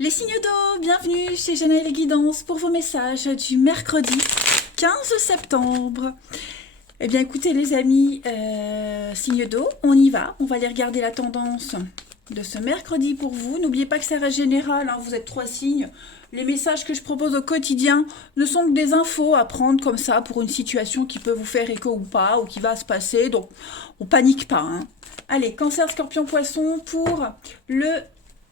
Les signes d'eau, bienvenue chez Jeanne les Guidances pour vos messages du mercredi 15 septembre. Eh bien écoutez les amis, signes d'eau, on y va. On va aller regarder la tendance de ce mercredi pour vous. N'oubliez pas que c'est reste général, hein, vous êtes 3 signes. Les messages que je propose au quotidien ne sont que des infos à prendre comme ça pour une situation qui peut vous faire écho ou pas, ou qui va se passer. Donc on panique pas. Hein. Allez, Cancer, Scorpion, Poisson pour le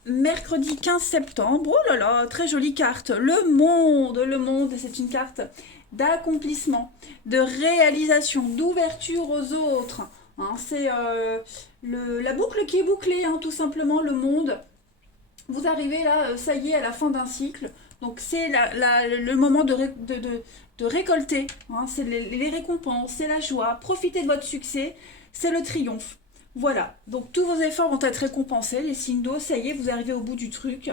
mercredi 15 septembre. Oh là là, très jolie carte. Le monde, c'est une carte d'accomplissement, de réalisation, d'ouverture aux autres. Hein, c'est la boucle qui est bouclée, hein, tout simplement, le monde. Vous arrivez là, ça y est, à la fin d'un cycle. Donc c'est le moment de récolter. Hein, c'est les récompenses, c'est la joie. Profitez de votre succès, c'est le triomphe. Voilà, donc tous vos efforts vont être récompensés, les signes d'eau, ça y est, vous arrivez au bout du truc.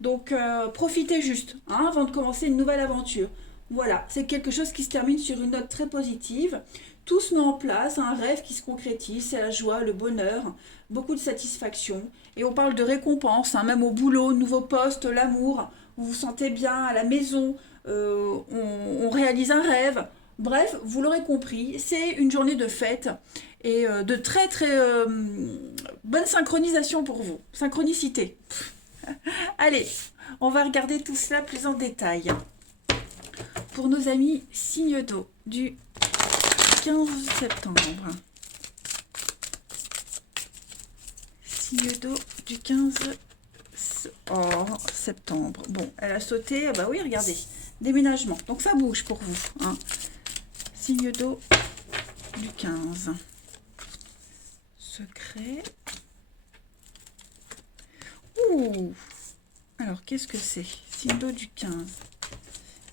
Donc profitez juste, hein, avant de commencer une nouvelle aventure. Voilà, c'est quelque chose qui se termine sur une note très positive. Tout se met en place, un rêve qui se concrétise, c'est la joie, le bonheur, beaucoup de satisfaction. Et on parle de récompense, hein, même au boulot, nouveau poste, l'amour, vous vous sentez bien à la maison, on réalise un rêve. Bref, vous l'aurez compris, c'est une journée de fête et de très très bonne synchronisation pour vous. Synchronicité. Allez, on va regarder tout cela plus en détail. Pour nos amis signes d'eau du 15 septembre. Signe d'eau du 15 septembre. Bon, elle a sauté. Bah oui, regardez. Déménagement. Donc ça bouge pour vous. Hein. Signe d'eau du 15. Secret. Ouh. Alors, qu'est-ce que c'est? Signe d'eau du 15.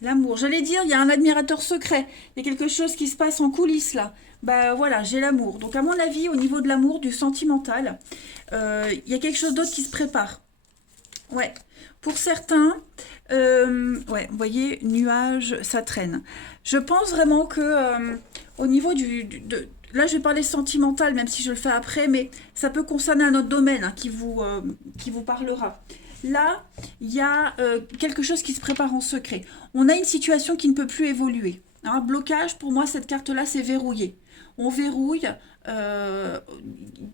L'amour. J'allais dire, il y a un admirateur secret. Il y a quelque chose qui se passe en coulisses, là. Bah voilà, j'ai l'amour. Donc, à mon avis, au niveau de l'amour, du sentimental, il y a quelque chose d'autre qui se prépare. Ouais. Pour certains, ouais, vous voyez, nuage, ça traîne. Je pense vraiment que au niveau là, je vais parler sentimental, même si je le fais après, mais ça peut concerner un autre domaine, hein, qui vous parlera. Là, il y a quelque chose qui se prépare en secret. On a une situation qui ne peut plus évoluer. Un blocage, pour moi, cette carte-là, c'est verrouillé. On verrouille, il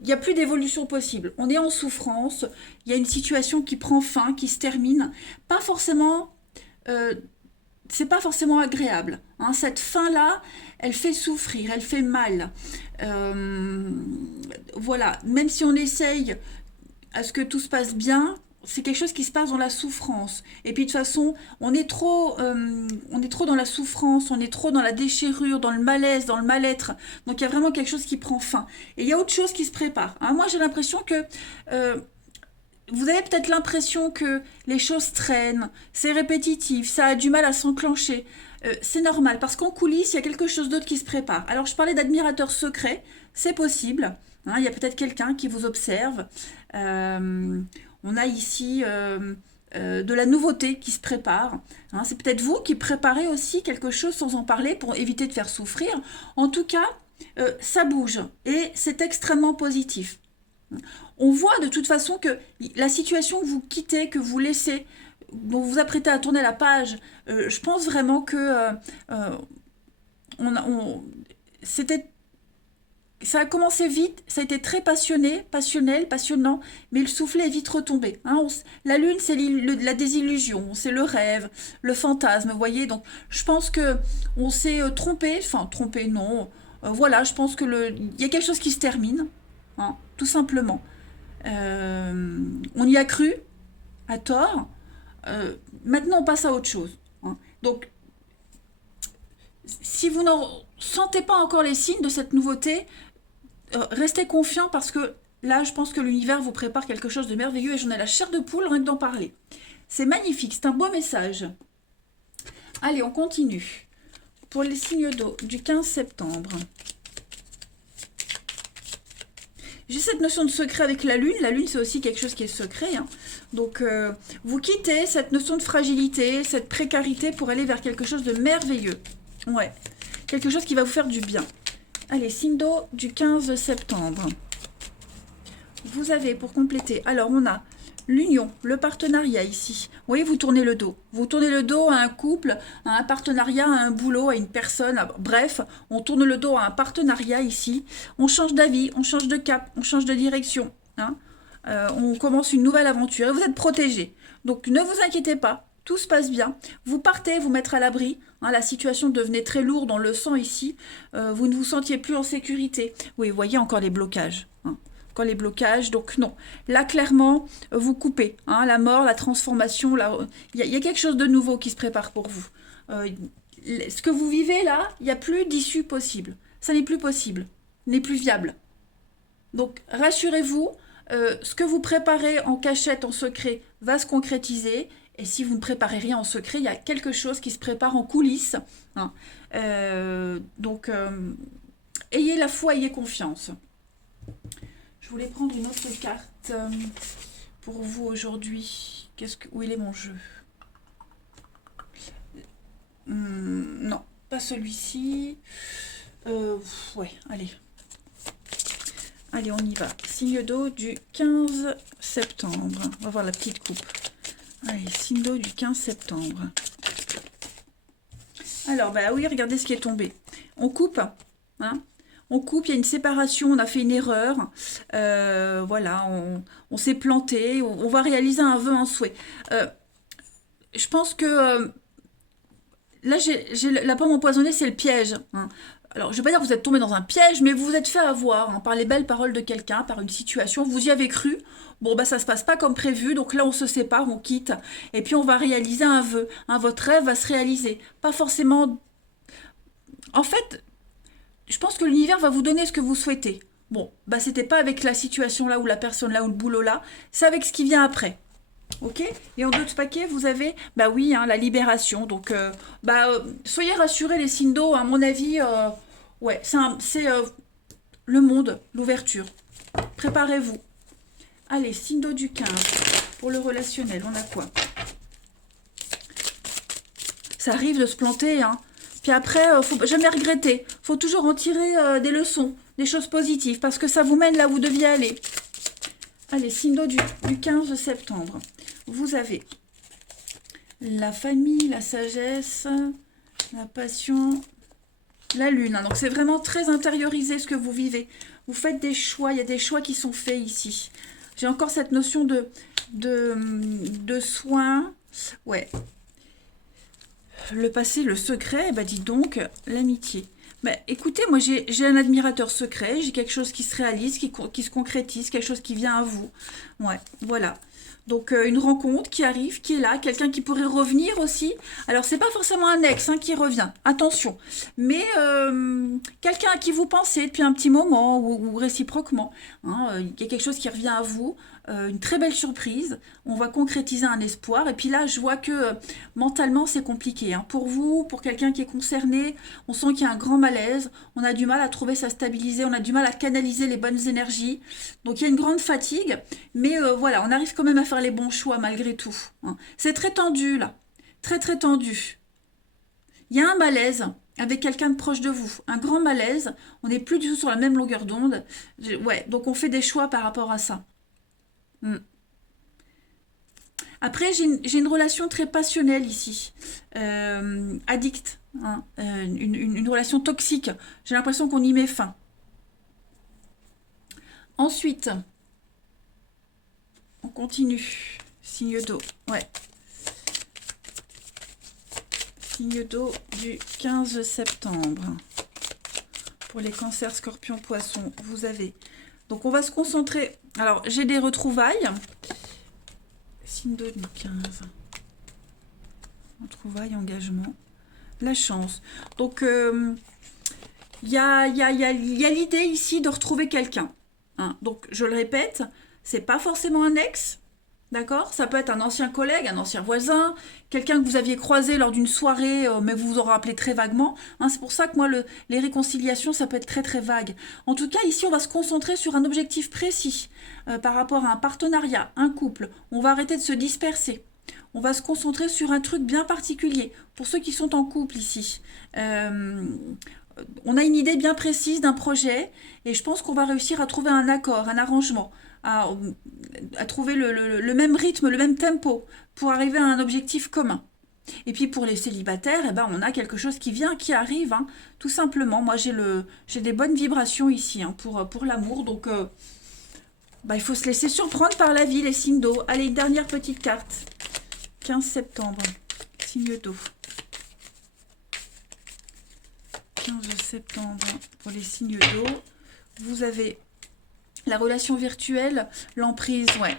n'y a plus d'évolution possible. On est en souffrance, il y a une situation qui prend fin, qui se termine. Pas forcément, c'est pas forcément agréable. Hein. Cette fin-là, elle fait souffrir, elle fait mal. Voilà, même si on essaye à ce que tout se passe bien, c'est quelque chose qui se passe dans la souffrance. Et puis de toute façon, on est trop dans la souffrance, on est trop dans la déchirure, dans le malaise, dans le mal-être. Donc il y a vraiment quelque chose qui prend fin. Et il y a autre chose qui se prépare. Hein, moi j'ai l'impression que vous avez peut-être l'impression que les choses traînent, c'est répétitif, ça a du mal à s'enclencher. C'est normal, parce qu'en coulisses, il y a quelque chose d'autre qui se prépare. Alors, je parlais d'admirateur secret, c'est possible. Hein, il y a peut-être quelqu'un qui vous observe. On a ici de la nouveauté qui se prépare. Hein, c'est peut-être vous qui préparez aussi quelque chose sans en parler pour éviter de faire souffrir. En tout cas, ça bouge et c'est extrêmement positif. On voit de toute façon que la situation que vous quittez, que vous laissez, dont vous vous apprêtez à tourner la page, je pense vraiment que c'était, ça a commencé vite, ça a été très passionnel, passionnant, mais le soufflet est vite retombé. Hein, la lune, c'est la désillusion, c'est le rêve, le fantasme, vous voyez. Donc, je pense que on s'est trompé, enfin trompé, non. Voilà, je pense que il y a quelque chose qui se termine, hein, tout simplement. On y a cru, à tort. Maintenant, on passe à autre chose. Hein. Donc, si vous n'en sentez pas encore les signes de cette nouveauté, restez confiant parce que là, je pense que l'univers vous prépare quelque chose de merveilleux et j'en ai la chair de poule rien que d'en parler. C'est magnifique, c'est un beau message. Allez, on continue. Pour les signes d'eau du 15 septembre. J'ai cette notion de secret avec la lune. La lune, c'est aussi quelque chose qui est secret. Hein. Donc, vous quittez cette notion de fragilité, cette précarité pour aller vers quelque chose de merveilleux. Ouais, quelque chose qui va vous faire du bien. Allez, signe d'eau du 15 septembre. Vous avez, pour compléter, alors on a L'union, le partenariat ici. Vous voyez, vous tournez le dos. Vous tournez le dos à un couple, à un partenariat, à un boulot, à une personne. Bref, on tourne le dos à un partenariat ici. On change d'avis, on change de cap, on change de direction. Hein. On commence une nouvelle aventure et vous êtes protégé. Donc ne vous inquiétez pas, tout se passe bien. Vous partez vous mettre à l'abri. Hein, la situation devenait très lourde, on le sent ici. Vous ne vous sentiez plus en sécurité. Oui, vous voyez encore les blocages. Hein. Quand les blocages, donc non. Là, clairement, vous coupez. Hein, la mort, la transformation, il y a quelque chose de nouveau qui se prépare pour vous. Ce que vous vivez là, il n'y a plus d'issue possible. Ça n'est plus possible, n'est plus viable. Donc, rassurez-vous, ce que vous préparez en cachette, en secret, va se concrétiser. Et si vous ne préparez rien en secret, il y a quelque chose qui se prépare en coulisses. Hein. Donc, ayez la foi, ayez confiance. Je voulais prendre une autre carte pour vous aujourd'hui. Où il est mon jeu? Non, pas celui-ci. Ouais, allez. Allez, on y va. Signe d'eau du 15 septembre. On va voir la petite coupe. Allez, signe d'eau du 15 septembre. Alors, bah oui, regardez ce qui est tombé. On coupe, hein. On coupe, il y a une séparation, on a fait une erreur, voilà, on s'est planté, on va réaliser un vœu, un souhait. Je pense que là, la pomme empoisonnée, c'est le piège. Hein. Alors, je ne vais pas dire que vous êtes tombé dans un piège, mais vous vous êtes fait avoir hein, par les belles paroles de quelqu'un, par une situation, vous y avez cru. Bon, bah ça se passe pas comme prévu, donc là, on se sépare, on quitte, et puis on va réaliser un vœu. Hein, votre rêve va se réaliser. Pas forcément... En fait... Je pense que l'univers va vous donner ce que vous souhaitez. Bon, bah c'était pas avec la situation là ou la personne là ou le boulot là, c'est avec ce qui vient après. Ok? Et en d'autres paquets, vous avez, bah oui, hein, la libération. Donc, soyez rassurés les signes d'eau, à mon avis, ouais, c'est le monde, l'ouverture. Préparez-vous. Allez, signe d'eau du 15. Pour le relationnel, on a quoi? Ça arrive de se planter, hein. Puis après, faut jamais regretter. Faut toujours en tirer des leçons, des choses positives, parce que ça vous mène là où vous deviez aller. Allez, signe d'eau du 15 septembre. Vous avez la famille, la sagesse, la passion, la lune. Donc c'est vraiment très intériorisé ce que vous vivez. Vous faites des choix, il y a des choix qui sont faits ici. J'ai encore cette notion de soin. Ouais. Le passé, le secret, bah dis donc, l'amitié. Bah, écoutez, moi j'ai un admirateur secret, j'ai quelque chose qui se réalise, qui se concrétise, quelque chose qui vient à vous. Ouais, voilà. Donc une rencontre qui arrive, qui est là, quelqu'un qui pourrait revenir aussi. Alors c'est pas forcément un ex hein, qui revient, attention. Mais quelqu'un à qui vous pensez depuis un petit moment ou réciproquement. Hein, il y a quelque chose qui revient à vous, une très belle surprise. On va concrétiser un espoir. Et puis là, je vois que mentalement c'est compliqué. Hein. Pour vous, pour quelqu'un qui est concerné, on sent qu'il y a un grand malaise. On a du mal à trouver sa stabilité, on a du mal à canaliser les bonnes énergies. Donc il y a une grande fatigue. Mais voilà, on arrive quand même à faire les bons choix malgré tout. Hein. C'est très tendu là, très très tendu. Il y a un malaise avec quelqu'un de proche de vous, un grand malaise, on n'est plus du tout sur la même longueur d'onde. Ouais, donc on fait des choix par rapport à ça. Après, j'ai une relation très passionnelle ici, addict, hein, une relation toxique. J'ai l'impression qu'on y met fin. Ensuite, on continue. Signe d'eau, ouais. Signe d'eau du 15 septembre. Pour les cancers, scorpions, poissons, vous avez. Donc, on va se concentrer. Alors, j'ai des retrouvailles. Signe d'eau du 15. Retrouvailles, engagement. La chance. Donc, il y a l'idée ici de retrouver quelqu'un. Hein. Donc, je le répète, c'est pas forcément un ex. D'accord? Ça peut être un ancien collègue, un ancien voisin, quelqu'un que vous aviez croisé lors d'une soirée, mais vous vous en rappelez très vaguement. Hein, c'est pour ça que moi, les réconciliations, ça peut être très très vague. En tout cas, ici, on va se concentrer sur un objectif précis par rapport à un partenariat, un couple. On va arrêter de se disperser. On va se concentrer sur un truc bien particulier. Pour ceux qui sont en couple ici, on a une idée bien précise d'un projet et je pense qu'on va réussir à trouver un accord, un arrangement. à, à trouver le même rythme, le même tempo pour arriver à un objectif commun. Et puis pour les célibataires, eh ben, on a quelque chose qui vient, qui arrive, hein, tout simplement. Moi, j'ai des bonnes vibrations ici hein, pour l'amour, donc bah, il faut se laisser surprendre par la vie, les signes d'eau. Allez, une dernière petite carte. 15 septembre, signe d'eau. 15 septembre pour les signes d'eau. Vous avez la relation virtuelle, l'emprise, ouais.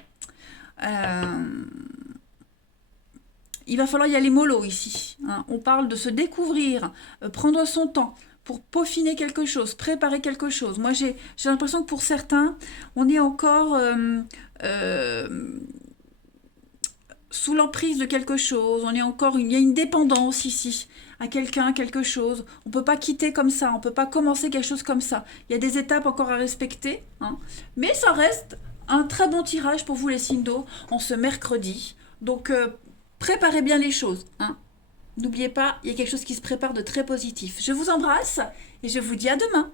Il va falloir y aller mollo ici. Hein. On parle de se découvrir, prendre son temps pour peaufiner quelque chose, préparer quelque chose. Moi, j'ai l'impression que pour certains, on est encore sous l'emprise de quelque chose. Il y a une dépendance ici à quelqu'un, quelque chose. On ne peut pas quitter comme ça, on ne peut pas commencer quelque chose comme ça. Il y a des étapes encore à respecter. Hein. Mais ça reste un très bon tirage pour vous les signes d'eau en ce mercredi. Donc, préparez bien les choses. Hein. N'oubliez pas, il y a quelque chose qui se prépare de très positif. Je vous embrasse et je vous dis à demain.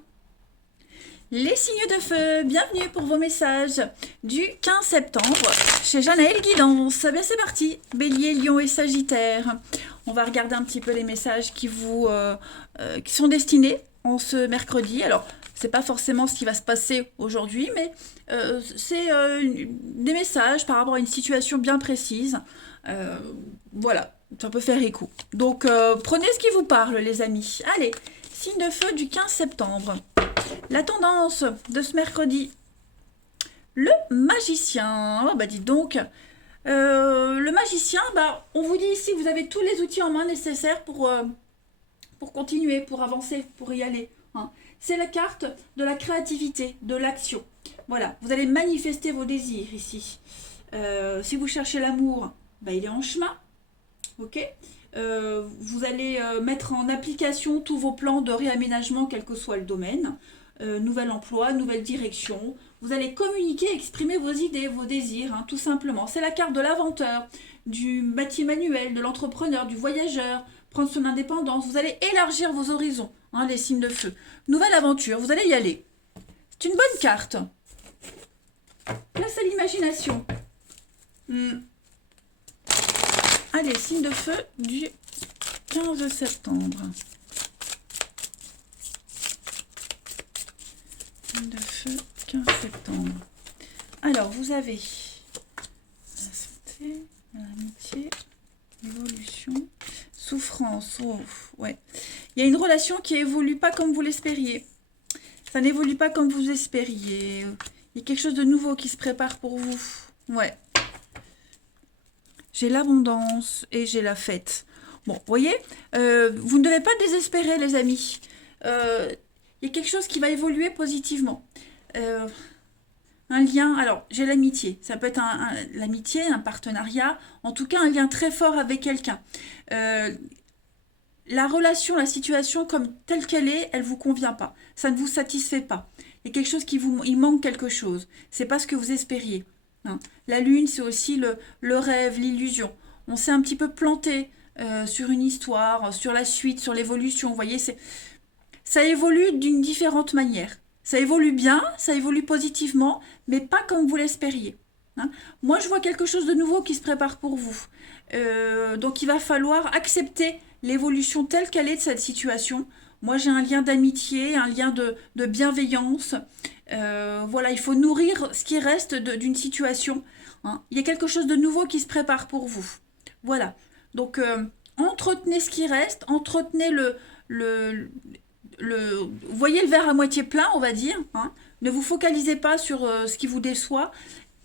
Les signes de feu, bienvenue pour vos messages du 15 septembre chez Janaël Guidance. Bien c'est parti, Bélier, Lion et Sagittaire. On va regarder un petit peu les messages qui sont destinés en ce mercredi. Alors, c'est pas forcément ce qui va se passer aujourd'hui, mais c'est des messages par rapport à une situation bien précise. Voilà, ça peut faire écho. Donc, prenez ce qui vous parle, les amis. Allez, signe de feu du 15 septembre. La tendance de ce mercredi. Le magicien. Oh, bah dites donc. Le magicien, bah, on vous dit ici, vous avez tous les outils en main nécessaires pour continuer, pour avancer, pour y aller. Hein. C'est la carte de la créativité, de l'action. Voilà, vous allez manifester vos désirs ici. Si vous cherchez l'amour, bah, il est en chemin. Ok. Vous allez mettre en application tous vos plans de réaménagement, quel que soit le domaine. Nouvel emploi, nouvelle direction. Vous allez communiquer, exprimer vos idées, vos désirs, hein, tout simplement. C'est la carte de l'inventeur, du métier manuel, de l'entrepreneur, du voyageur, prendre son indépendance. Vous allez élargir vos horizons, hein, les signes de feu. Nouvelle aventure, vous allez y aller. C'est une bonne carte. Place à l'imagination. Allez, signe de feu du 15 septembre. Signe de feu, 15 septembre. Alors, vous avez la santé, l'amitié, l'évolution, souffrance. Oh, ouais. Il y a une relation qui évolue pas comme vous l'espériez. Ça n'évolue pas comme vous espériez. Il y a quelque chose de nouveau qui se prépare pour vous. Ouais. J'ai l'abondance et j'ai la fête. Bon, vous voyez, vous ne devez pas désespérer, les amis. Il y a quelque chose qui va évoluer positivement. Un lien, alors j'ai l'amitié. Ça peut être l'amitié, un partenariat, en tout cas un lien très fort avec quelqu'un. La relation, la situation comme telle qu'elle est, elle ne vous convient pas. Ça ne vous satisfait pas. Il y a quelque chose il manque quelque chose. C'est pas ce que vous espériez. Hein. La lune, c'est aussi le rêve, l'illusion. On s'est un petit peu planté sur une histoire, sur la suite, sur l'évolution. Vous voyez, ça évolue d'une différente manière. Ça évolue bien, ça évolue positivement, mais pas comme vous l'espériez. Hein. Moi, je vois quelque chose de nouveau qui se prépare pour vous. Donc, il va falloir accepter l'évolution telle qu'elle est de cette situation. Moi, j'ai un lien d'amitié, un lien de bienveillance. Voilà, il faut nourrir ce qui reste d'une situation. Hein. Il y a quelque chose de nouveau qui se prépare pour vous. Voilà. Donc, entretenez ce qui reste, entretenez vous voyez le verre à moitié plein, on va dire. Hein. Ne vous focalisez pas sur ce qui vous déçoit.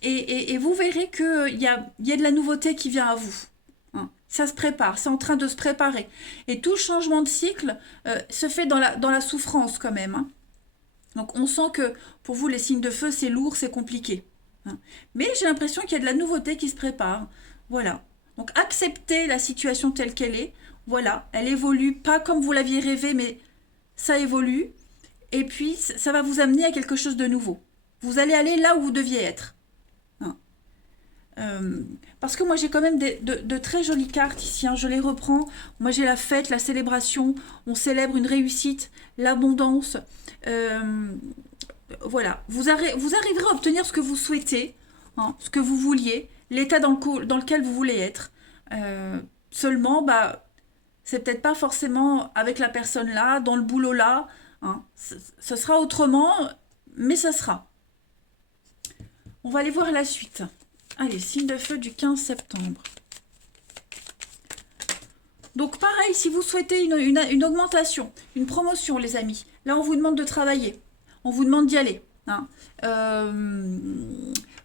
Et vous verrez qu'il y a de la nouveauté qui vient à vous. Hein. Ça se prépare, c'est en train de se préparer. Et tout changement de cycle se fait dans la souffrance quand même. Hein. Donc on sent que pour vous, les signes de feu, c'est lourd, c'est compliqué. Hein. Mais j'ai l'impression qu'il y a de la nouveauté qui se prépare. Voilà. Donc acceptez la situation telle qu'elle est. Voilà, elle évolue pas comme vous l'aviez rêvé, mais ça évolue. Et puis, ça va vous amener à quelque chose de nouveau. Vous allez aller là où vous deviez être. Parce que moi j'ai quand même de très jolies cartes ici, hein, je les reprends. Moi j'ai la fête, la célébration, on célèbre une réussite, l'abondance, voilà, vous arriverez à obtenir ce que vous souhaitez, hein, ce que vous vouliez, l'état dans lequel vous voulez être. Seulement, bah, c'est peut-être pas forcément avec la personne là, dans le boulot là, hein. Ce sera autrement, mais ça sera. On va aller voir la suite. Allez, signe de feu du 15 septembre. Donc pareil, si vous souhaitez une augmentation, une promotion, les amis, là on vous demande de travailler, on vous demande d'y aller. Hein.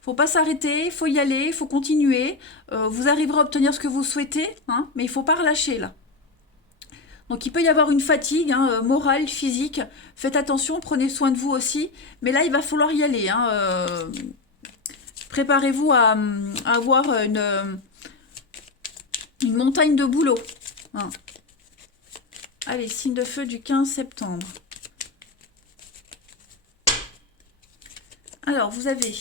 Faut pas s'arrêter, il faut y aller, il faut continuer. Vous arriverez à obtenir ce que vous souhaitez, hein, mais il faut pas relâcher là. Donc il peut y avoir une fatigue, hein, morale, physique. Faites attention, prenez soin de vous aussi. Mais là, il va falloir y aller. Hein, préparez-vous à avoir une montagne de boulot. Hein. Allez, signe de feu du 15 septembre. Alors, vous avez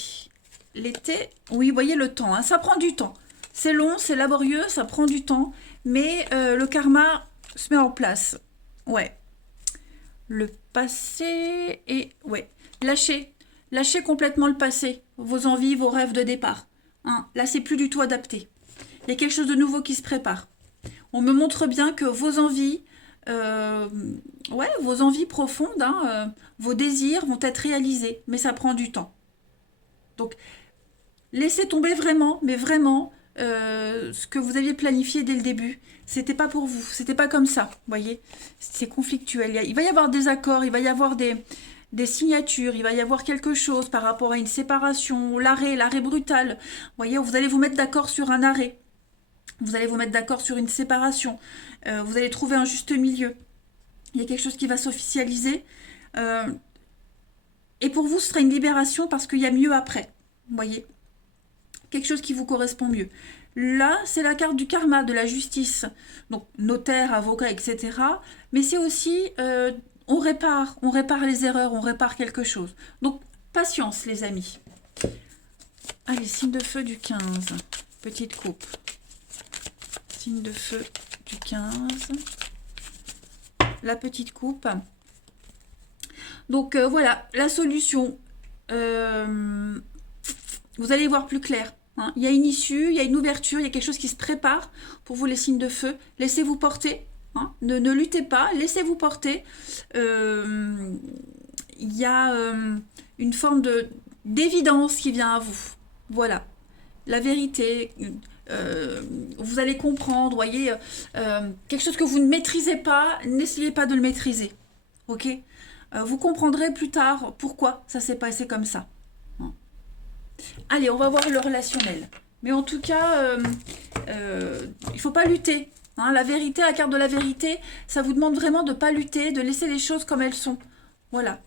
l'été. Oui, vous voyez le temps. Hein, ça prend du temps. C'est long, c'est laborieux, ça prend du temps. Mais le karma se met en place. Ouais. Le passé et... Ouais. Lâchez. Lâchez complètement le passé. Vos envies, vos rêves de départ. Hein, là, c'est plus du tout adapté. Il y a quelque chose de nouveau qui se prépare. On me montre bien que vos envies, ouais, vos envies profondes, hein, vos désirs vont être réalisés, mais ça prend du temps. Donc, laissez tomber vraiment, mais vraiment, ce que vous aviez planifié dès le début. C'était pas pour vous, c'était pas comme ça, vous voyez. C'est conflictuel. Il va y avoir des accords, il va y avoir des signatures, il va y avoir quelque chose par rapport à une séparation, l'arrêt brutal. Vous voyez, vous allez vous mettre d'accord sur un arrêt. Vous allez vous mettre d'accord sur une séparation. Vous allez trouver un juste milieu. Il y a quelque chose qui va s'officialiser. Et pour vous, ce sera une libération parce qu'il y a mieux après. Vous voyez ? Quelque chose qui vous correspond mieux. Là, c'est la carte du karma, de la justice. Donc, notaire, avocat, etc. Mais c'est aussi, on répare les erreurs, on répare quelque chose. Donc, patience, les amis. Allez, signe de feu du 15. Petite coupe. Signe de feu du 15. La petite coupe. Donc voilà, la solution. Vous allez voir plus clair. Hein. Il y a une issue, il y a une ouverture, il y a quelque chose qui se prépare pour vous les signes de feu. Laissez-vous porter. Hein. Ne luttez pas, laissez-vous porter. Il y a une forme d'évidence qui vient à vous. Voilà. La vérité... vous allez comprendre, voyez, quelque chose que vous ne maîtrisez pas, n'essayez pas de le maîtriser, ok, vous comprendrez plus tard pourquoi ça s'est passé comme ça. Allez, on va voir le relationnel, mais en tout cas, il faut pas lutter, hein, la vérité, la carte de la vérité, ça vous demande vraiment de pas lutter, de laisser les choses comme elles sont, voilà.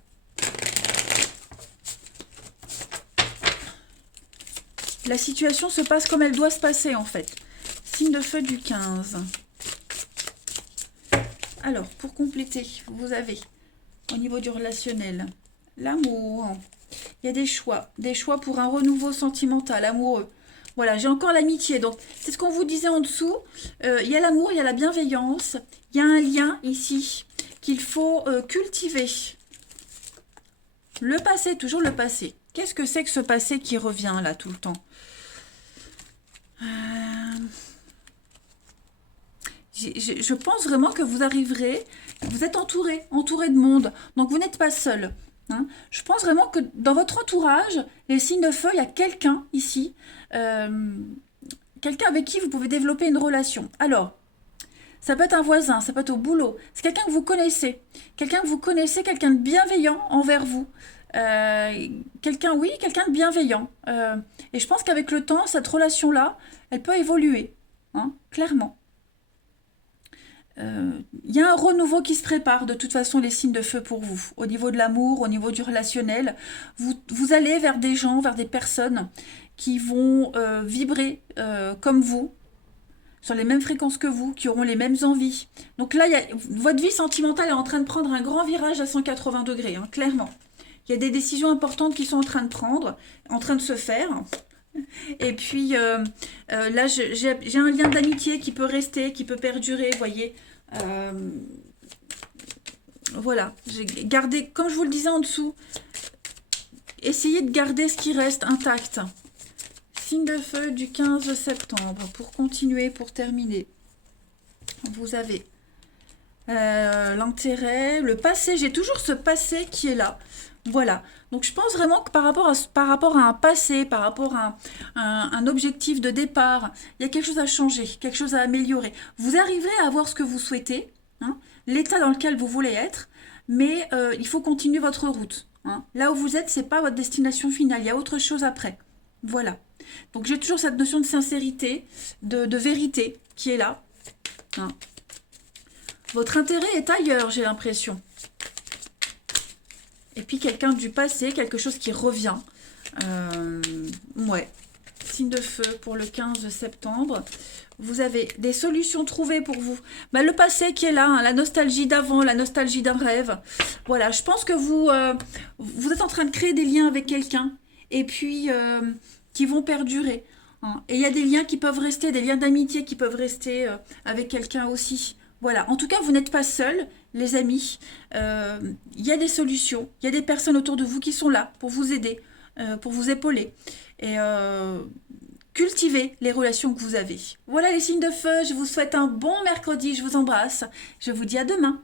La situation se passe comme elle doit se passer, en fait. Signe de feu du 15. Alors, pour compléter, vous avez, au niveau du relationnel, l'amour. Il y a des choix pour un renouveau sentimental, amoureux. Voilà, j'ai encore l'amitié. Donc, c'est ce qu'on vous disait en dessous. Il y a l'amour, il y a la bienveillance. Il y a un lien ici qu'il faut cultiver. Le passé, toujours le passé. Qu'est-ce que c'est que ce passé qui revient là tout le temps? Je pense vraiment que vous arriverez, vous êtes entouré de monde, donc vous n'êtes pas seul. Hein. Je pense vraiment que dans votre entourage, les signes de feu, il y a quelqu'un ici, quelqu'un avec qui vous pouvez développer une relation. Alors, ça peut être un voisin, ça peut être au boulot, c'est quelqu'un que vous connaissez, quelqu'un de bienveillant envers vous. Quelqu'un de bienveillant. Et je pense qu'avec le temps, cette relation-là, elle peut évoluer, hein, clairement. Y a un renouveau qui se prépare, de toute façon, les signes de feu pour vous. Au niveau de l'amour, au niveau du relationnel, vous allez vers des gens, vers des personnes qui vont vibrer comme vous, sur les mêmes fréquences que vous, qui auront les mêmes envies. Donc là, votre vie sentimentale est en train de prendre un grand virage à 180 degrés, hein, clairement. Il y a des décisions importantes qui sont en train de se faire. Et puis, là, j'ai un lien d'amitié qui peut rester, qui peut perdurer, vous voyez. Voilà, j'ai gardé, comme je vous le disais en dessous, essayez de garder ce qui reste intact. Signe de feu du 15 septembre. Pour continuer, pour terminer, vous avez l'intérêt, le passé. J'ai toujours ce passé qui est là. Voilà. Donc je pense vraiment que par rapport à un passé, par rapport à un objectif de départ, il y a quelque chose à changer, quelque chose à améliorer. Vous arriverez à avoir ce que vous souhaitez, hein, l'état dans lequel vous voulez être, mais il faut continuer votre route. Hein. Là où vous êtes, c'est pas votre destination finale. Il y a autre chose après. Voilà. Donc j'ai toujours cette notion de sincérité, de vérité qui est là. Hein. Votre intérêt est ailleurs, j'ai l'impression. Et puis quelqu'un du passé, quelque chose qui revient. Ouais. Signe de feu pour le 15 septembre. Vous avez des solutions trouvées pour vous. Bah, le passé qui est là, hein, la nostalgie d'avant, la nostalgie d'un rêve. Voilà, je pense que vous êtes en train de créer des liens avec quelqu'un. Et puis, qui vont perdurer. Hein. Et il y a des liens qui peuvent rester, des liens d'amitié qui peuvent rester avec quelqu'un aussi. Voilà, en tout cas, vous n'êtes pas seuls, les amis. Il y a des solutions, il y a des personnes autour de vous qui sont là pour vous aider, pour vous épauler. Et cultivez les relations que vous avez. Voilà les signes de feu, je vous souhaite un bon mercredi, je vous embrasse. Je vous dis à demain.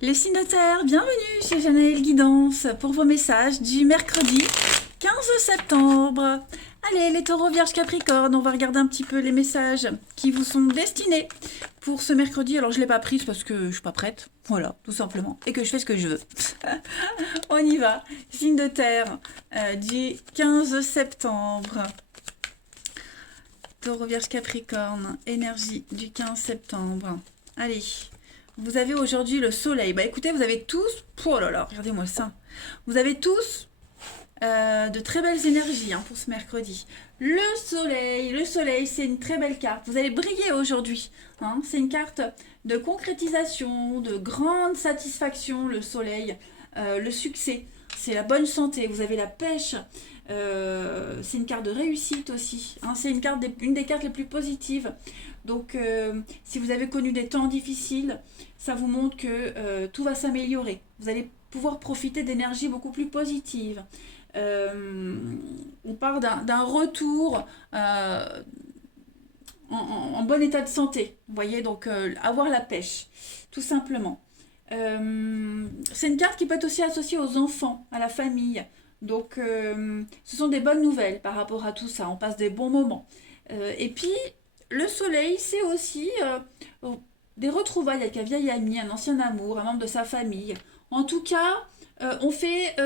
Les signes de terre, bienvenue chez Janaël Guidance pour vos messages du mercredi 15 septembre. Allez, les taureaux, vierges, capricornes, on va regarder un petit peu les messages qui vous sont destinés pour ce mercredi. Alors, je ne l'ai pas prise parce que je ne suis pas prête. Voilà, tout simplement. Et que je fais ce que je veux. On y va. Signe de terre du 15 septembre. Taureau, vierge, capricorne, énergie du 15 septembre. Allez, vous avez aujourd'hui le soleil. Bah écoutez, vous avez tous... Oh là là, regardez-moi ça. Vous avez tous... de très belles énergies hein, pour ce mercredi. Le soleil, c'est une très belle carte. Vous allez briller aujourd'hui. Hein. C'est une carte de concrétisation, de grande satisfaction, le soleil, le succès. C'est la bonne santé. Vous avez la pêche. C'est une carte de réussite aussi. Hein. C'est une des cartes les plus positives. Donc, si vous avez connu des temps difficiles, ça vous montre que tout va s'améliorer. Vous allez pouvoir profiter d'énergie beaucoup plus positive. On parle d'un retour en bon état de santé. Vous voyez, donc avoir la pêche, tout simplement. C'est une carte qui peut être aussi associée aux enfants, à la famille. Donc, ce sont des bonnes nouvelles par rapport à tout ça. On passe des bons moments. Et puis, le soleil, c'est aussi des retrouvailles avec un vieil ami, un ancien amour, un membre de sa famille. En tout cas, on fait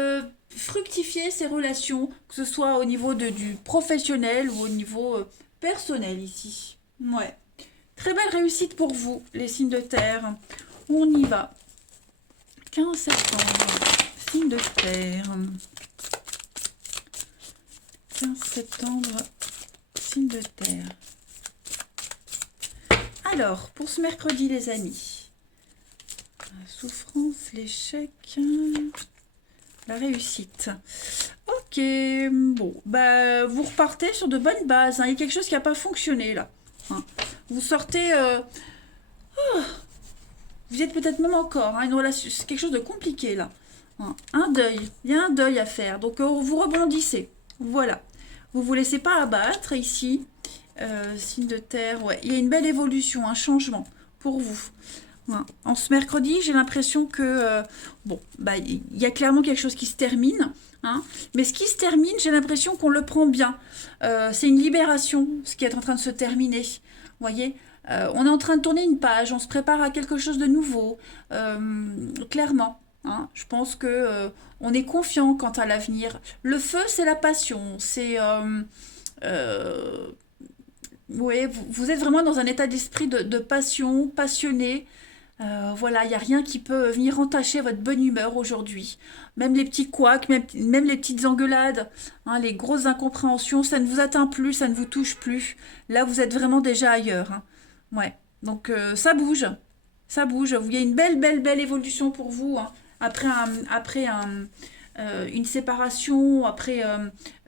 fructifier ces relations, que ce soit au niveau du professionnel ou au niveau personnel ici. Ouais. Très belle réussite pour vous, les signes de terre. On y va. 15 septembre, signe de terre. 15 septembre, signe de terre. Alors, pour ce mercredi, les amis, la souffrance, l'échec, la réussite. Ok, bon, bah, vous repartez sur de bonnes bases. Hein. Il y a quelque chose qui n'a pas fonctionné là. Hein. Vous sortez... vous êtes peut-être même encore, hein, une relation, c'est quelque chose de compliqué là. Hein. Un deuil, il y a un deuil à faire. Donc vous rebondissez. Voilà. Vous ne vous laissez pas abattre ici. Signe de terre, ouais. Il y a une belle évolution, un changement pour vous. Hein. En ce mercredi, j'ai l'impression que bon, bah, il y a clairement quelque chose qui se termine. Hein. Mais ce qui se termine, j'ai l'impression qu'on le prend bien. C'est une libération, ce qui est en train de se terminer. Vous voyez, on est en train de tourner une page, on se prépare à quelque chose de nouveau. Clairement. Hein, je pense que on est confiant quant à l'avenir. Le feu, c'est la passion. C'est ouais, vous êtes vraiment dans un état d'esprit de passion, passionné. Voilà, il n'y a rien qui peut venir entacher votre bonne humeur aujourd'hui. Même les petits couacs, même les petites engueulades, hein, les grosses incompréhensions, ça ne vous atteint plus, ça ne vous touche plus. Là, vous êtes vraiment déjà ailleurs. Hein. Ouais, donc ça bouge. Ça bouge. Il y a une belle évolution pour vous. Hein. Après une séparation, après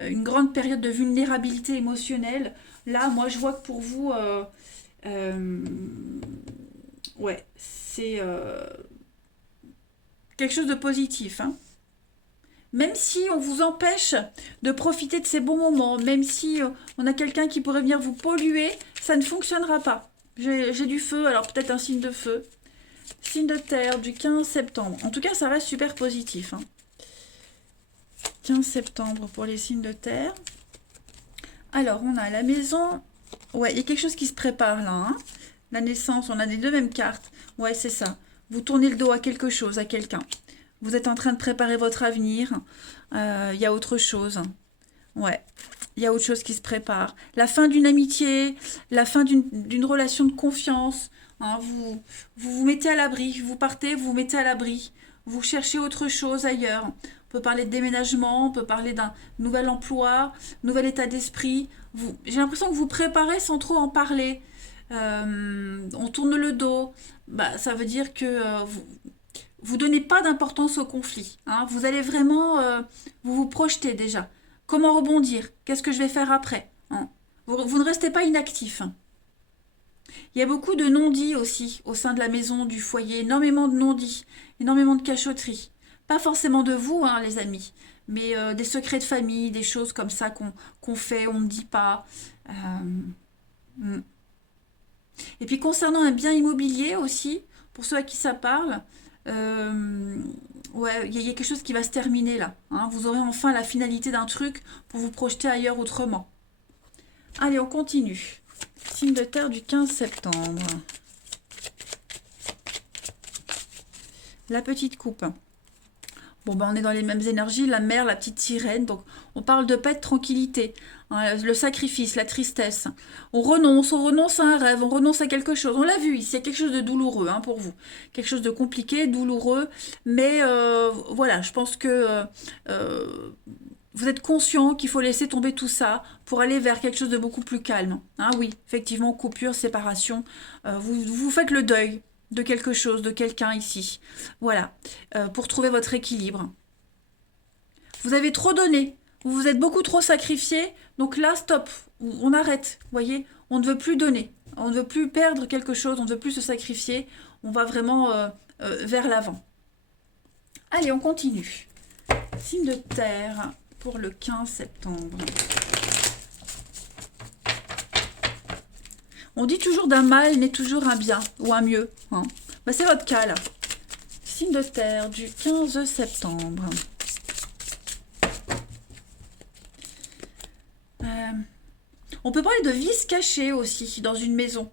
une grande période de vulnérabilité émotionnelle, là, moi, je vois que pour vous, ouais, c'est quelque chose de positif. Hein. Même si on vous empêche de profiter de ces bons moments, même si on a quelqu'un qui pourrait venir vous polluer, ça ne fonctionnera pas. J'ai du feu, alors peut-être un signe de feu. Signe de terre du 15 septembre. En tout cas, ça reste super positif. 15 septembre pour les signes de terre. Alors, on a la maison. Ouais, il y a quelque chose qui se prépare là. La naissance, on a les deux mêmes cartes. Ouais, c'est ça. Vous tournez le dos à quelque chose, à quelqu'un. Vous êtes en train de préparer votre avenir. Il y a autre chose. Ouais, il y a autre chose qui se prépare. La fin d'une amitié, la fin d'une relation de confiance. Vous mettez à l'abri. Vous partez, vous vous mettez à l'abri. Vous cherchez autre chose ailleurs. On peut parler de déménagement, on peut parler d'un nouvel emploi, nouvel état d'esprit. J'ai l'impression que vous préparez sans trop en parler. On tourne le dos. Bah, ça veut dire que vous donnez pas d'importance au conflit. Vous allez vraiment vous projeter déjà. Comment rebondir? Qu'est-ce que je vais faire après? Vous ne restez pas inactif. Il y a beaucoup de non-dits aussi au sein de la maison, du foyer. Énormément de non-dits, énormément de cachotteries. Pas forcément de vous, les amis, mais des secrets de famille, des choses comme ça qu'on fait, on ne dit pas. Hmm. Et puis concernant un bien immobilier aussi, pour ceux à qui ça parle, ouais, il y a quelque chose qui va se terminer là. Vous aurez enfin la finalité d'un truc pour vous projeter ailleurs autrement. Allez, on continue. Signe de terre du 15 septembre. La petite coupe. Bon, ben, on est dans les mêmes énergies, la mer, la petite sirène. Donc, on parle de paix, de tranquillité. Le sacrifice, la tristesse. On renonce à un rêve, on renonce à quelque chose. On l'a vu ici, il y a quelque chose de douloureux pour vous. Quelque chose de compliqué, douloureux. Mais voilà, je pense que vous êtes conscient qu'il faut laisser tomber tout ça pour aller vers quelque chose de beaucoup plus calme. Oui, effectivement, coupure, séparation. Vous faites le deuil de quelque chose, de quelqu'un ici. Voilà, pour trouver votre équilibre. Vous avez trop donné, vous vous êtes beaucoup trop sacrifié, donc là, stop, on arrête, vous voyez, on ne veut plus donner, on ne veut plus perdre quelque chose, on ne veut plus se sacrifier, on va vraiment vers l'avant. Allez, on continue. Signe de terre pour le 15 septembre. On dit toujours d'un mal naît toujours un bien ou un mieux. Bah, c'est votre cas là. Signe de terre du 15 septembre. On peut parler de vices cachés aussi dans une maison.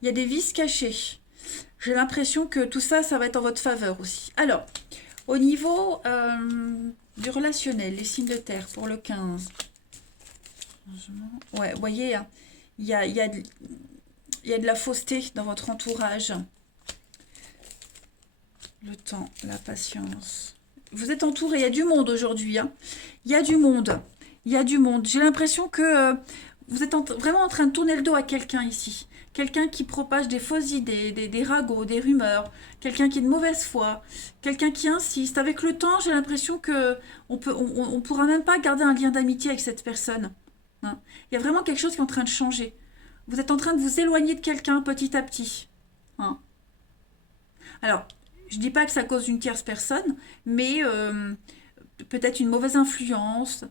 Il y a des vices cachés. J'ai l'impression que tout ça, ça va être en votre faveur aussi. Alors, au niveau du relationnel, les signes de terre pour le 15. Ouais, vous voyez, il y a de la fausseté dans votre entourage. Le temps, la patience. Vous êtes entouré, il y a du monde aujourd'hui. Il y a du monde. Il y a du monde. J'ai l'impression que vous êtes vraiment en train de tourner le dos à quelqu'un ici. Quelqu'un qui propage des fausses idées, des ragots, des rumeurs. Quelqu'un qui est de mauvaise foi. Quelqu'un qui insiste. Avec le temps, j'ai l'impression que on pourra même pas garder un lien d'amitié avec cette personne. Il y a vraiment quelque chose qui est en train de changer. Vous êtes en train de vous éloigner de quelqu'un petit à petit. Alors, je ne dis pas que ça cause une tierce personne, mais peut-être une mauvaise influence.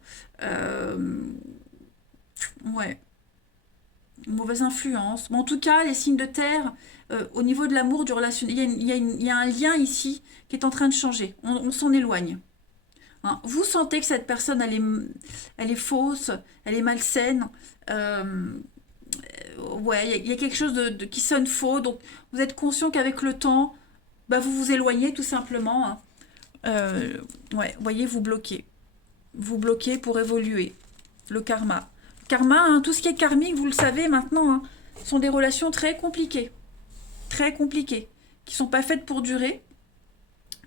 Ouais, une mauvaise influence. Mais en tout cas, les signes de terre, au niveau de l'amour, du relationnel, il y a un lien ici qui est en train de changer. On s'en éloigne. Vous sentez que cette personne, elle est fausse, elle est malsaine. Ouais, il y a quelque chose qui sonne faux. Donc, vous êtes conscient qu'avec le temps, bah, vous vous éloignez tout simplement. Ouais, voyez, vous bloquez. Vous bloquez pour évoluer. Le karma. Le karma, tout ce qui est karmique, vous le savez maintenant, sont des relations très compliquées. Très compliquées. Qui ne sont pas faites pour durer.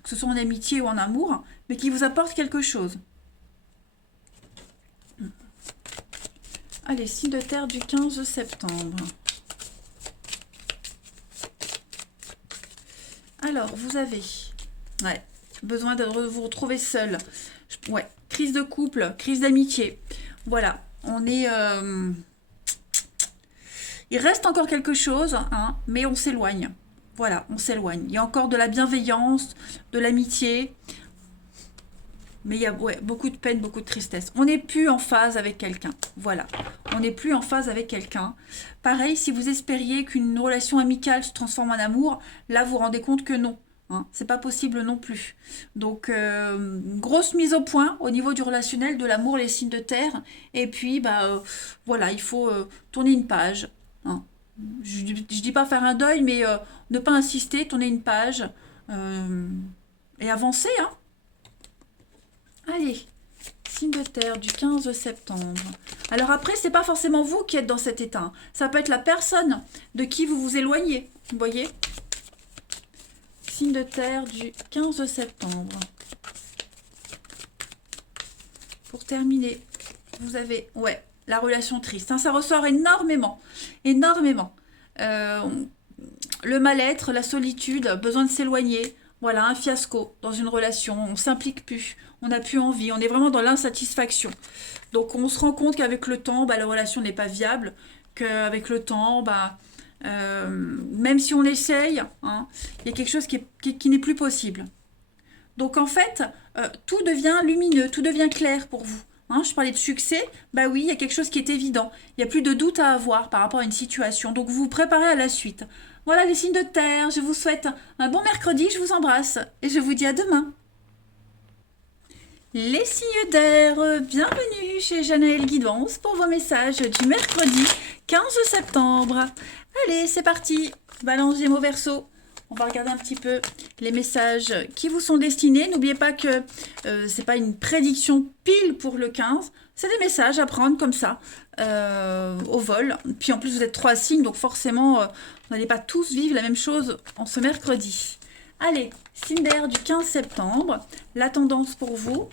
Que ce soit en amitié ou en amour. Mais qui vous apportent quelque chose. Allez, signe de terre du 15 septembre. Alors, vous avez besoin de vous retrouver seul. Ouais, crise de couple, crise d'amitié. Voilà, on est... Il reste encore quelque chose, mais on s'éloigne. Voilà, on s'éloigne. Il y a encore de la bienveillance, de l'amitié. Mais il y a ouais, beaucoup de peine, beaucoup de tristesse. On n'est plus en phase avec quelqu'un. Voilà. On n'est plus en phase avec quelqu'un. Pareil, si vous espériez qu'une relation amicale se transforme en amour, là, vous vous rendez compte que non. Hein, c'est pas possible non plus. Donc, grosse mise au point au niveau du relationnel, de l'amour, les signes de terre. Et puis, voilà, il faut tourner une page. Hein. Je dis pas faire un deuil, mais ne pas insister, tourner une page et avancer. Hein. Allez, signe de terre du 15 septembre. Alors après, c'est pas forcément vous qui êtes dans cet état. Ça peut être la personne de qui vous vous éloignez. Vous voyez? Signe de terre du 15 septembre. Pour terminer, vous avez, ouais, la relation triste. Hein, ça ressort énormément, énormément. Le mal-être, la solitude, besoin de s'éloigner. Voilà, un fiasco dans une relation. On s'implique plus, on n'a plus envie, on est vraiment dans l'insatisfaction. Donc on se rend compte qu'avec le temps, la relation n'est pas viable, qu'avec le temps, même si on essaye, hein, il y a quelque chose qui n'est plus possible. Donc en fait, tout devient lumineux, tout devient clair pour vous. Hein, je parlais de succès, bah oui, il y a quelque chose qui est évident. Il n'y a plus de doute à avoir par rapport à une situation. Donc vous vous préparez à la suite. Voilà les signes de terre, je vous souhaite un bon mercredi, je vous embrasse et je vous dis à demain. Les signes d'air, bienvenue chez Janaël Guidance pour vos messages du mercredi 15 septembre. Allez, c'est parti, Balance, Gémeaux, Verseau. On va regarder un petit peu les messages qui vous sont destinés. N'oubliez pas que c'est pas une prédiction pile pour le 15. C'est des messages à prendre comme ça, au vol. Puis en plus, vous êtes 3 signes, donc forcément, vous n'allez pas tous vivre la même chose en ce mercredi. Allez, signe d'air du 15 septembre. La tendance pour vous.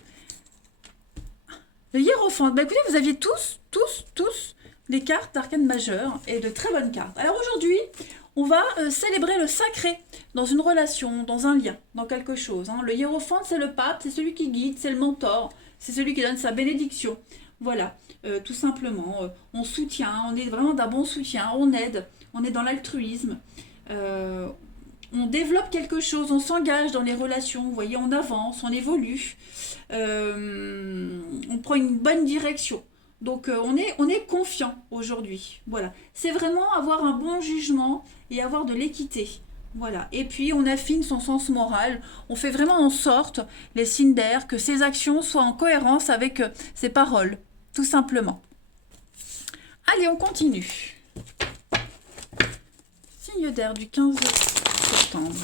Le Hiérophante. Écoutez, vous aviez tous des cartes d'arcane majeure et de très bonnes cartes. Alors aujourd'hui, on va célébrer le sacré dans une relation, dans un lien, dans quelque chose. Hein. Le Hiérophante, c'est le pape, c'est celui qui guide, c'est le mentor, c'est celui qui donne sa bénédiction. Voilà, tout simplement. On soutient, on est vraiment d'un bon soutien, on aide, on est dans l'altruisme. On développe quelque chose, on s'engage dans les relations, vous voyez, on avance, on évolue, on prend une bonne direction. Donc on est confiant aujourd'hui. Voilà. C'est vraiment avoir un bon jugement et avoir de l'équité. Voilà. Et puis on affine son sens moral. On fait vraiment en sorte, les signes d'air, que ses actions soient en cohérence avec ses paroles. Tout simplement. Allez, on continue. Signe d'air du 15 septembre.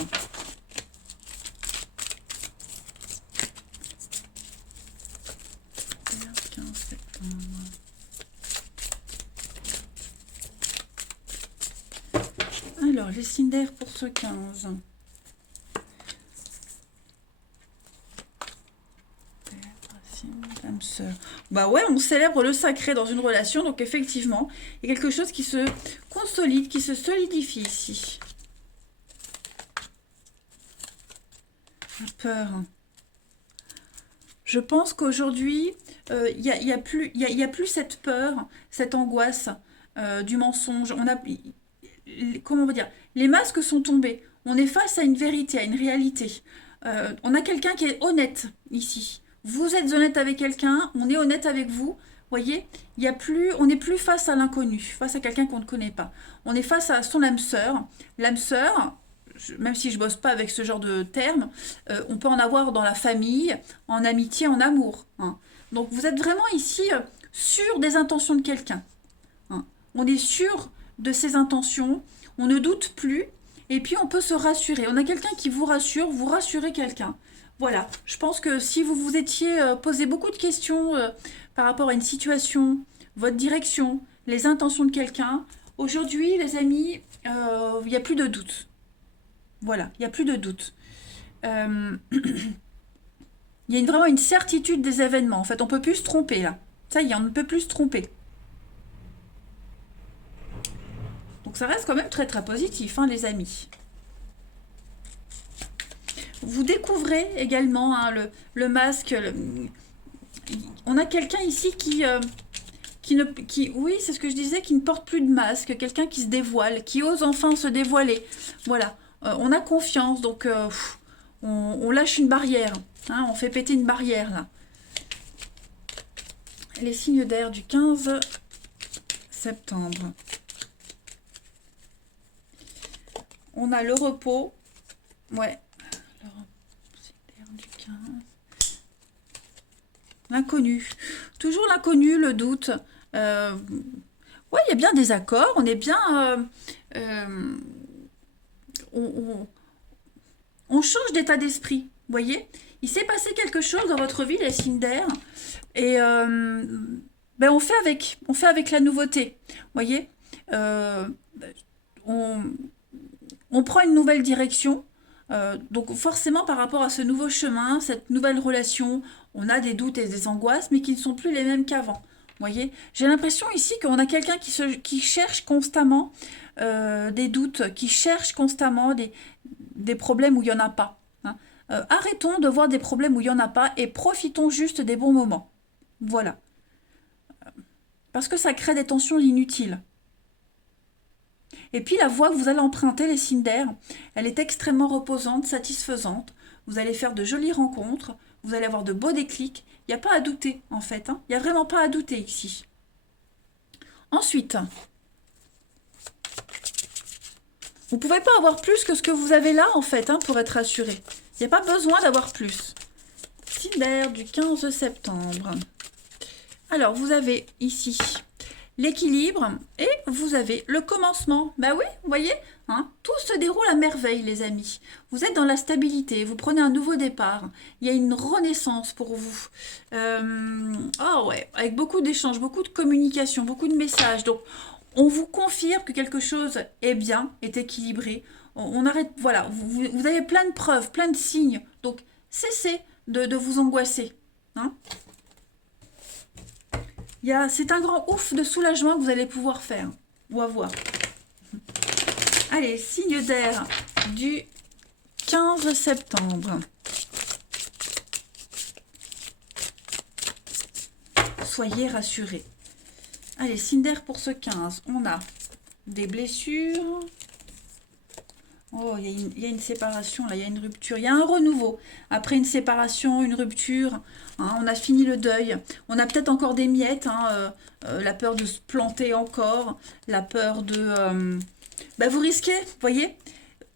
Alors, les signes d'air pour ce 15. Bah ouais, on célèbre le sacré dans une relation, donc effectivement, il y a quelque chose qui se consolide, qui se solidifie ici. La peur. Je pense qu'aujourd'hui, il y a plus cette peur, cette angoisse du mensonge. Comment on va dire, les masques sont tombés. On est face à une vérité, à une réalité. On a quelqu'un qui est honnête ici. Vous êtes honnête avec quelqu'un, on est honnête avec vous. Voyez, on n'est plus face à l'inconnu, face à quelqu'un qu'on ne connaît pas. On est face à son âme sœur. L'âme sœur, même si je bosse pas avec ce genre de termes, on peut en avoir dans la famille, en amitié, en amour. Hein. Donc vous êtes vraiment ici sûr des intentions de quelqu'un. Hein. On est sûr de ses intentions, on ne doute plus, et puis on peut se rassurer. On a quelqu'un qui vous rassure, vous rassurez quelqu'un. Voilà, je pense que si vous vous étiez posé beaucoup de questions par rapport à une situation, votre direction, les intentions de quelqu'un, aujourd'hui, les amis, il n'y a plus de doute. Voilà, il n'y a plus de doute. Il y a vraiment une certitude des événements. En fait, on ne peut plus se tromper là. Ça y est, on ne peut plus se tromper. Donc ça reste quand même très très positif, hein, les amis. Vous découvrez également hein, le masque. On a quelqu'un ici oui, c'est ce que je disais, qui ne porte plus de masque. Quelqu'un qui se dévoile, qui ose enfin se dévoiler. Voilà. On a confiance, donc on lâche une barrière. Hein, on fait péter une barrière là. les signes d'air du 15 septembre. On a le repos. Ouais. Du 15. L'inconnu. Toujours l'inconnu, le doute. Ouais, il y a bien des accords. On est bien... on change d'état d'esprit. Vous voyez? Il s'est passé quelque chose dans votre vie, les signes d'air. Et ben on fait avec la nouveauté. Vous voyez? On, on prend une nouvelle direction. Donc forcément par rapport à ce nouveau chemin, cette nouvelle relation, on a des doutes et des angoisses, mais qui ne sont plus les mêmes qu'avant. Vous voyez, j'ai l'impression ici qu'on a quelqu'un qui cherche constamment des doutes, qui cherche constamment des problèmes où il n'y en a pas. Hein. Arrêtons de voir des problèmes où il n'y en a pas et profitons juste des bons moments. Voilà. Parce que ça crée des tensions inutiles. Et puis la voie que vous allez emprunter, les signes d'air, elle est extrêmement reposante, satisfaisante. Vous allez faire de jolies rencontres, vous allez avoir de beaux déclics. Il n'y a pas à douter en fait. Hein. Il n'y a vraiment pas à douter ici. Ensuite, vous ne pouvez pas avoir plus que ce que vous avez là en fait hein, pour être rassuré. Il n'y a pas besoin d'avoir plus. Signe d'air du 15 septembre. Alors vous avez ici l'équilibre et vous avez le commencement. Bah oui, vous voyez, hein, tout se déroule à merveille les amis. Vous êtes dans la stabilité, vous prenez un nouveau départ. Il y a une renaissance pour vous. Oh ouais, avec beaucoup d'échanges, beaucoup de communication, beaucoup de messages. Donc on vous confirme que quelque chose est bien, est équilibré. On arrête, voilà, vous avez plein de preuves, plein de signes. Donc cessez de vous angoisser. Hein. C'est un grand ouf de soulagement que vous allez pouvoir faire ou avoir. Allez, signe d'air du 15 septembre. Soyez rassurés. Allez, signe d'air pour ce 15. On a des blessures. Oh, il y a une séparation, là, il y a une rupture. Il y a un renouveau. Après une séparation, une rupture, hein, on a fini le deuil. On a peut-être encore des miettes, hein, la peur de se planter encore, la peur de... bah, vous risquez, vous voyez,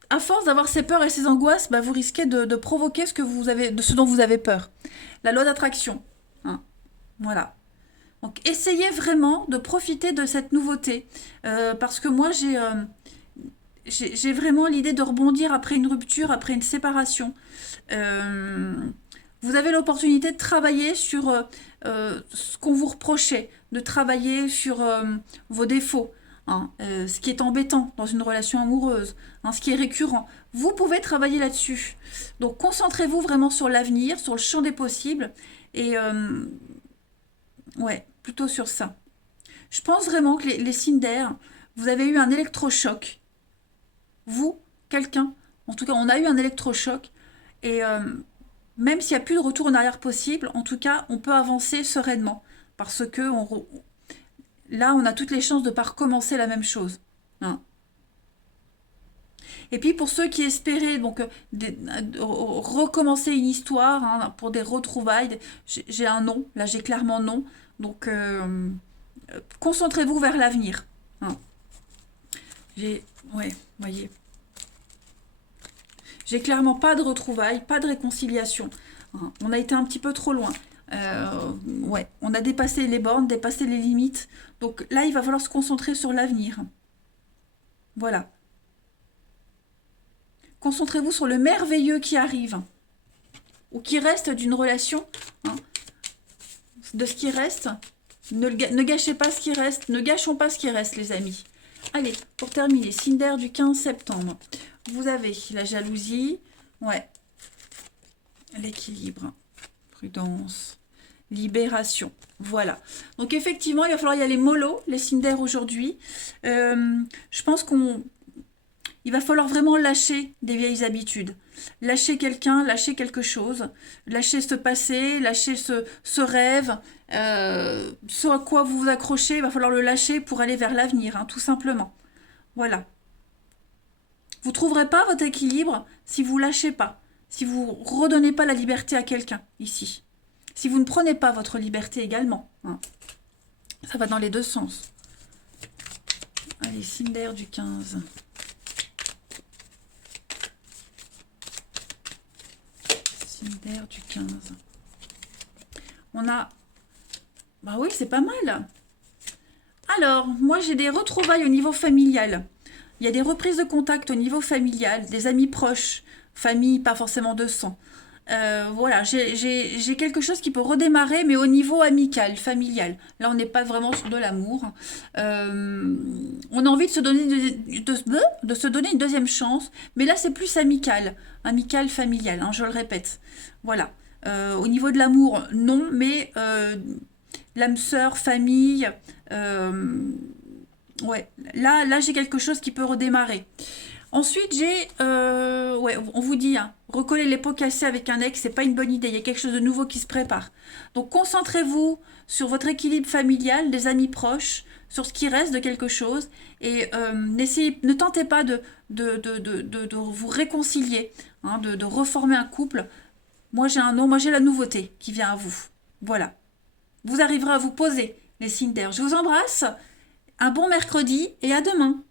à force d'avoir ces peurs et ces angoisses, bah, vous risquez de provoquer ce dont vous avez peur. La loi d'attraction. Hein, voilà. Donc, essayez vraiment de profiter de cette nouveauté. Parce que moi, j'ai vraiment l'idée de rebondir après une rupture, après une séparation. Vous avez l'opportunité de travailler sur ce qu'on vous reprochait, de travailler sur vos défauts, hein, ce qui est embêtant dans une relation amoureuse, hein, ce qui est récurrent. Vous pouvez travailler là-dessus. Donc concentrez-vous vraiment sur l'avenir, sur le champ des possibles, et ouais, plutôt sur ça. Je pense vraiment que les signes d'air, vous avez eu un électrochoc. Vous, quelqu'un, en tout cas, on a eu un électrochoc et même s'il n'y a plus de retour en arrière possible, en tout cas, on peut avancer sereinement parce que là, on a toutes les chances de ne pas recommencer la même chose. Hein. Et puis pour ceux qui espéraient donc recommencer une histoire hein, pour des retrouvailles, j'ai un non, là j'ai clairement non. Donc concentrez-vous vers l'avenir. Hein. Ouais, voyez. J'ai clairement pas de retrouvailles, pas de réconciliation. Hein. On a été un petit peu trop loin. Ouais, on a dépassé les bornes, dépassé les limites. Donc là, il va falloir se concentrer sur l'avenir. Voilà. Concentrez-vous sur le merveilleux qui arrive. Ou qui reste d'une relation. Hein. De ce qui reste. Ne gâchez pas ce qui reste. Ne gâchons pas ce qui reste, les amis. Allez, pour terminer, signe d'air du 15 septembre. Vous avez la jalousie, ouais, l'équilibre, prudence, libération. Voilà. Donc effectivement, il va falloir y aller mollo, les signes d'air aujourd'hui. Je pense il va falloir vraiment lâcher des vieilles habitudes. Lâcher quelqu'un, lâcher quelque chose, lâcher ce passé, lâcher ce rêve, ce à quoi vous vous accrochez, il va falloir le lâcher pour aller vers l'avenir, hein, tout simplement. Voilà. Vous ne trouverez pas votre équilibre si vous lâchez pas, si vous redonnez pas la liberté à quelqu'un, ici. Si vous ne prenez pas votre liberté également, hein. Ça va dans les deux sens. Allez, signe d'air du 15. Signe d'air du 15. On a... Bah oui, c'est pas mal. Alors, moi j'ai des retrouvailles au niveau familial. Il y a des reprises de contact au niveau familial, des amis proches, famille, pas forcément de sang. Voilà, j'ai quelque chose qui peut redémarrer, mais au niveau amical, familial. Là, on n'est pas vraiment sur de l'amour. On a envie de se donner, de se donner une deuxième chance, mais là, c'est plus amical. Amical, familial, hein, je le répète. Voilà. Au niveau de l'amour, non, mais l'âme sœur, famille... ouais, là j'ai quelque chose qui peut redémarrer. Ensuite, j'ai... ouais, on vous dit, hein, recoller les pots cassés avec un ex, c'est pas une bonne idée. Il y a quelque chose de nouveau qui se prépare. Donc, concentrez-vous sur votre équilibre familial, des amis proches, sur ce qui reste de quelque chose. Et ne tentez pas de vous réconcilier, hein, de reformer un couple. Moi, j'ai un nom, moi, j'ai la nouveauté qui vient à vous. Voilà. Vous arriverez à vous poser, les signes d'air. Je vous embrasse. Un bon mercredi et à demain.